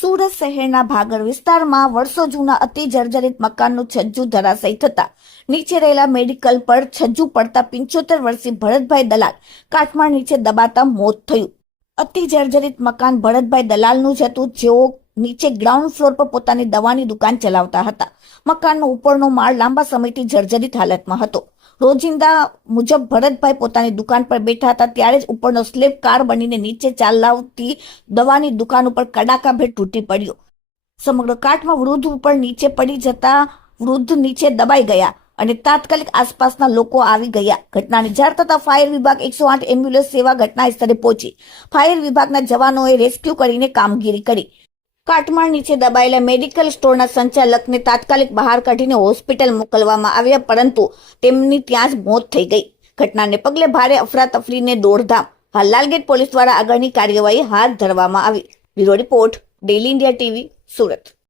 સુરત શહેરના ભાગર વિસ્તારમાં વર્ષો જૂના અતિ જર્જરિત મકાનનું છજ્જુ ધરાશયી થતા નીચે રહેલા મેડિકલ પર છજ્જુ પડતા 75 વર્ષીય ભરતભાઈ દલાલ કાટમાળ નીચે દબાતા મોત થયું। અતિ જર્જરિત મકાન ભરતભાઈ દલાલનું જ હતું, જેઓ નીચે ગ્રાઉન્ડ ફ્લોર પર પોતાની દવાની દુકાન ચલાવતા હતા। મકાનનો ઉપરનો માળ લાંબા સમયથી જર્જરિત હાલતમાં હતો। રોજિંદા મુજબ ભરતભાઈ પોતાની દુકાન પર બેઠા હતા ત્યારે જ ઉપરનો સ્લેબ કાર બનીને નીચે ચાલતી દવાની દુકાન ઉપર કડાકાભેર તૂટી પડ્યો। સમગ્ર કાટમાં વૃદ્ધ ઉપર નીચે પડી જતા વૃદ્ધ નીચે દબાઈ ગયા અને તાત્કાલિક આસપાસના લોકો આવી ગયા। ઘટનાની જાણ થતા ફાયર વિભાગ 108 એમ્બ્યુલન્સ સેવા ઘટના સ્થળે પહોંચી ફાયર વિભાગના જવાનોએ રેસ્ક્યુ કરીને કામગીરી કરી। કાટમાળ નીચે દબાયેલા મેડિકલ સ્ટોરના સંચાલકને તાત્કાલિક બહાર કાઢીને હોસ્પિટલ મોકલવામાં આવ્યા, પરંતુ તેમની ત્યાં જ મોત થઈ ગઈ। ઘટનાને પગલે ભારે અફરાતફરીને દોડધામ। હાલ લાલગેટ પોલીસ દ્વારા આગળની કાર્યવાહી હાથ ધરવામાં આવી। Bureau report, daily India TV, Surat.